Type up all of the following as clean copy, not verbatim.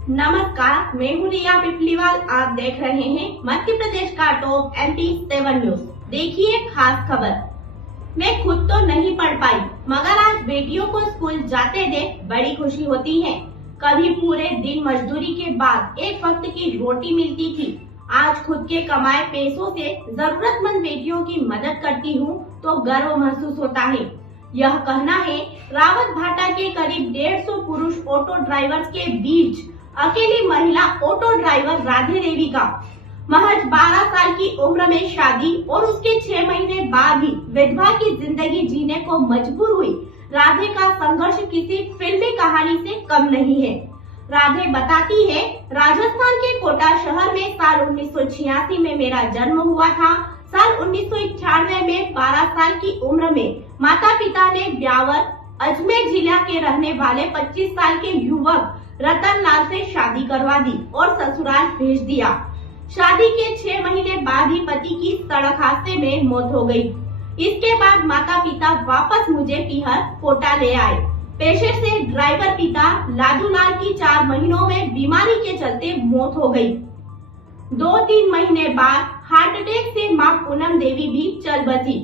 नमस्कार, मैं हूँ रिया पिपलीवाल। आप देख रहे हैं मध्य प्रदेश का टॉप MP7 न्यूज। देखिए खास खबर। मैं खुद तो नहीं पढ़ पाई, मगर आज बेटियों को स्कूल जाते देख बड़ी खुशी होती है। कभी पूरे दिन मजदूरी के बाद एक वक्त की रोटी मिलती थी, आज खुद के कमाए पैसों से जरूरतमंद बेटियों की मदद करती हूँ तो गर्व महसूस होता है। यह कहना है रावत भाटा के करीब 150 पुरुष ऑटो ड्राइवर्स के बीच अकेली महिला ऑटो ड्राइवर राधे देवी का। महज 12 साल की उम्र में शादी और उसके 6 महीने बाद ही विधवा की जिंदगी जीने को मजबूर हुई राधे का संघर्ष किसी फिल्मी कहानी से कम नहीं है। राधे बताती है, राजस्थान के कोटा शहर में साल 1986 में मेरा जन्म हुआ था। साल 1991 में 12 साल की उम्र में माता पिता ने ब्यावर अजमेर जिला के रहने वाले 25 साल के युवक रतन लाल से शादी करवा दी और ससुराल भेज दिया। शादी के 6 महीने बाद ही पति की सड़क हादसे में मौत हो गई। इसके बाद माता पिता वापस मुझे पीहर कोटा ले आए। पेशे से ड्राइवर पिता लाडू लाल की 4 महीनों में बीमारी के चलते मौत हो गई। 2-3 महीने बाद हार्ट अटैक से मां पूनम देवी भी चल बसी।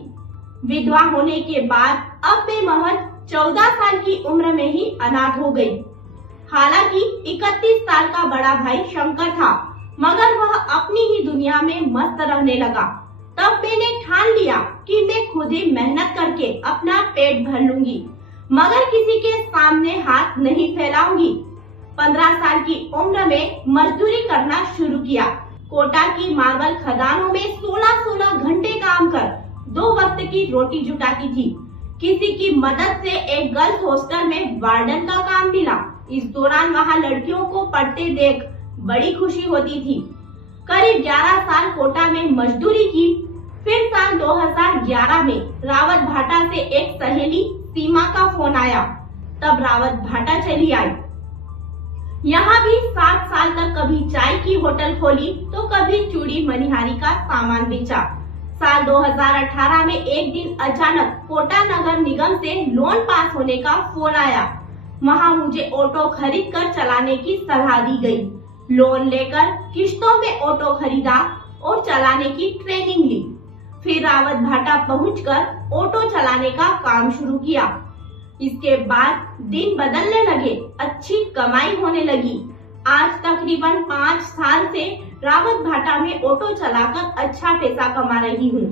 विधवा होने के बाद अब मैं महज 14 साल की उम्र में ही अनाथ हो गई। हालांकि 31 साल का बड़ा भाई शंकर था, मगर वह अपनी ही दुनिया में मस्त रहने लगा। तब मैंने ठान लिया कि मैं खुद ही मेहनत करके अपना पेट भर लूंगी, मगर किसी के सामने हाथ नहीं फैलाऊंगी। 15 साल की उम्र में मजदूरी करना शुरू किया। कोटा की मार्बल खदानों में 16-16 घंटे काम कर 2 वक्त की रोटी जुटाती थी। किसी की मदद से एक गर्ल्स हॉस्टल में वार्डन का काम मिला। इस दौरान वहाँ लड़कियों को पढ़ते देख बड़ी खुशी होती थी। करीब 11 साल कोटा में मजदूरी की। फिर साल 2011 में रावत भाटा से एक सहेली सीमा का फोन आया, तब रावत भाटा चली आई। यहाँ भी 7 साल तक कभी चाय की होटल खोली तो कभी चूड़ी मनिहारी का सामान बेचा। साल 2018 में एक दिन अचानक कोटा नगर निगम से लोन पास होने का फोन आया। वहाँ मुझे ऑटो खरीद कर चलाने की सलाह दी गई। लोन लेकर किश्तों में ऑटो खरीदा और चलाने की ट्रेनिंग ली। फिर रावत भाटा पहुंचकर ऑटो चलाने का काम शुरू किया। इसके बाद दिन बदलने लगे, अच्छी कमाई होने लगी। आज तकरीबन 5 साल से रावत भाटा में ऑटो चलाकर अच्छा पैसा कमा रही हूँ।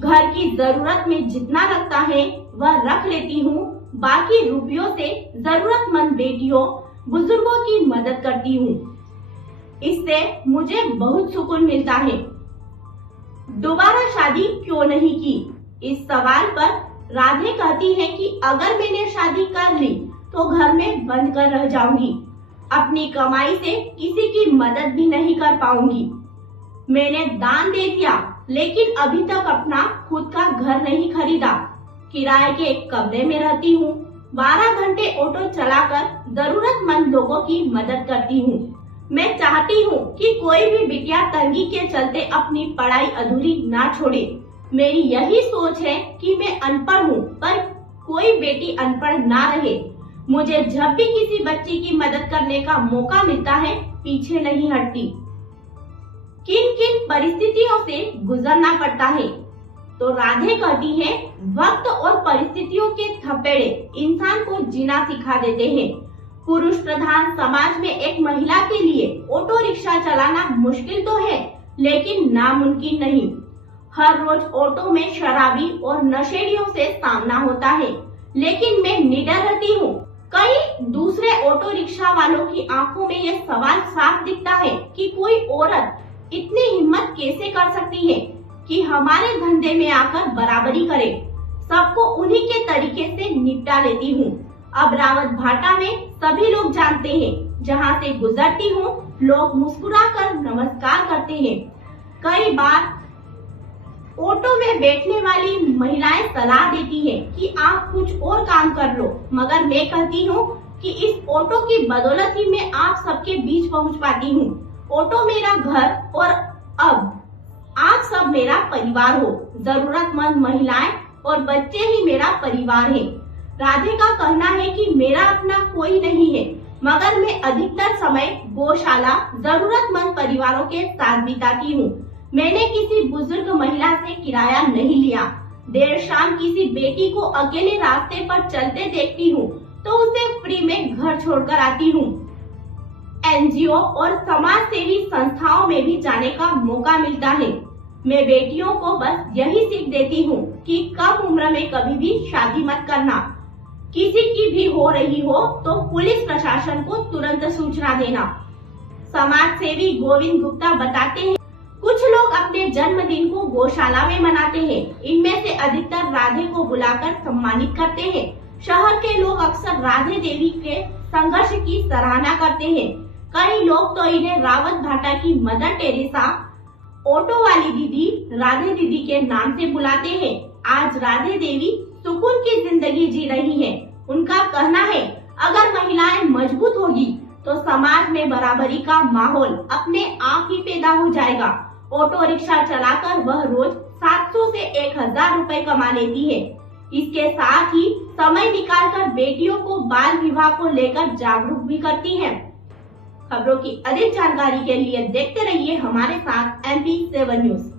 घर की जरूरत में जितना लगता है वह रख लेती हूँ, बाकी रुपयों से जरूरतमंद बेटियों बुजुर्गों की मदद करती हूँ। इससे मुझे बहुत सुकून मिलता है। दोबारा शादी क्यों नहीं की? इस सवाल पर राधे कहती है कि अगर मैंने शादी कर ली तो घर में बंद कर रह जाऊंगी। अपनी कमाई से किसी की मदद भी नहीं कर पाऊंगी। मैंने दान दे दिया, लेकिन अभी तक अपना खुद का घर नहीं खरीदा। किराए के एक कमरे में रहती हूँ। 12 घंटे ऑटो चलाकर जरूरतमंद लोगों की मदद करती हूँ। मैं चाहती हूँ कि कोई भी बिटिया तंगी के चलते अपनी पढ़ाई अधूरी ना छोड़े। मेरी यही सोच है कि मैं अनपढ़ हूँ, पर कोई बेटी अनपढ़ ना रहे। मुझे जब भी किसी बच्ची की मदद करने का मौका मिलता है, पीछे नहीं हटती। किन किन परिस्थितियों से गुजरना पड़ता है? तो राधे कहती है, वक्त और परिस्थितियों के थपेड़े इंसान को जीना सिखा देते हैं। पुरुष प्रधान समाज में एक महिला के लिए ऑटो रिक्शा चलाना मुश्किल तो है, लेकिन नामुमकिन नहीं। हर रोज ऑटो में शराबी और नशेड़ियों से सामना होता है, लेकिन मैं निडर रहती हूँ। कई दूसरे ऑटो रिक्शा वालों की आंखों में ये सवाल साफ दिखता है कि कोई औरत इतनी हिम्मत कैसे कर सकती है कि हमारे धंधे में आकर बराबरी करे। सबको उन्हीं के तरीके से निपटा लेती हूँ। अब रावत भाटा में सभी लोग जानते हैं, जहाँ से गुजरती हूँ लोग मुस्कुराकर नमस्कार करते हैं। कई बार ऑटो में बैठने वाली महिलाएं सलाह देती हैं कि आप कुछ और काम कर लो, मगर मैं कहती हूँ कि इस ऑटो की बदौलत ही मैं आप सबके बीच पहुँच पाती हूँ। ऑटो मेरा घर और अब आप सब मेरा परिवार हो। जरूरतमंद महिलाएं और बच्चे ही मेरा परिवार है। राधे का कहना है कि मेरा अपना कोई नहीं है, मगर मैं अधिकतर समय गौशाला जरूरतमंद परिवारों के साथ बिताती हूँ। मैंने किसी बुजुर्ग महिला से किराया नहीं लिया। देर शाम किसी बेटी को अकेले रास्ते पर चलते देखती हूँ तो उसे फ्री में घर छोड़कर आती हूँ। एनजीओ और समाज सेवी संस्थाओं में भी जाने का मौका मिलता है। मैं बेटियों को बस यही सीख देती हूँ कि कम उम्र में कभी भी शादी मत करना। किसी की भी हो रही हो तो पुलिस प्रशासन को तुरंत सूचना देना। समाज सेवी गोविंद गुप्ता बताते हैं, कुछ लोग अपने जन्मदिन को गौशाला में मनाते हैं। इनमें से अधिकतर राधे को बुलाकर सम्मानित करते हैं। शहर के लोग अक्सर राधे देवी के संघर्ष की सराहना करते हैं। कई लोग तो इन्हें रावत भाटा की मदर टेरेसा, ऑटो वाली दीदी, राधे दीदी के नाम से बुलाते हैं। आज राधे देवी सुकून की जिंदगी जी रही हैं। उनका कहना है, अगर महिलाएं मजबूत होगी तो समाज में बराबरी का माहौल अपने आप ही पैदा हो जाएगा। ऑटो रिक्शा चलाकर वह रोज 700 से 1000 रुपए कमा लेती है। इसके साथ ही समय निकालकर बेटियों को बाल विवाह को लेकर जागरूक भी करती हैं। खबरों की अधिक जानकारी के लिए देखते रहिए हमारे साथ MP7 न्यूज।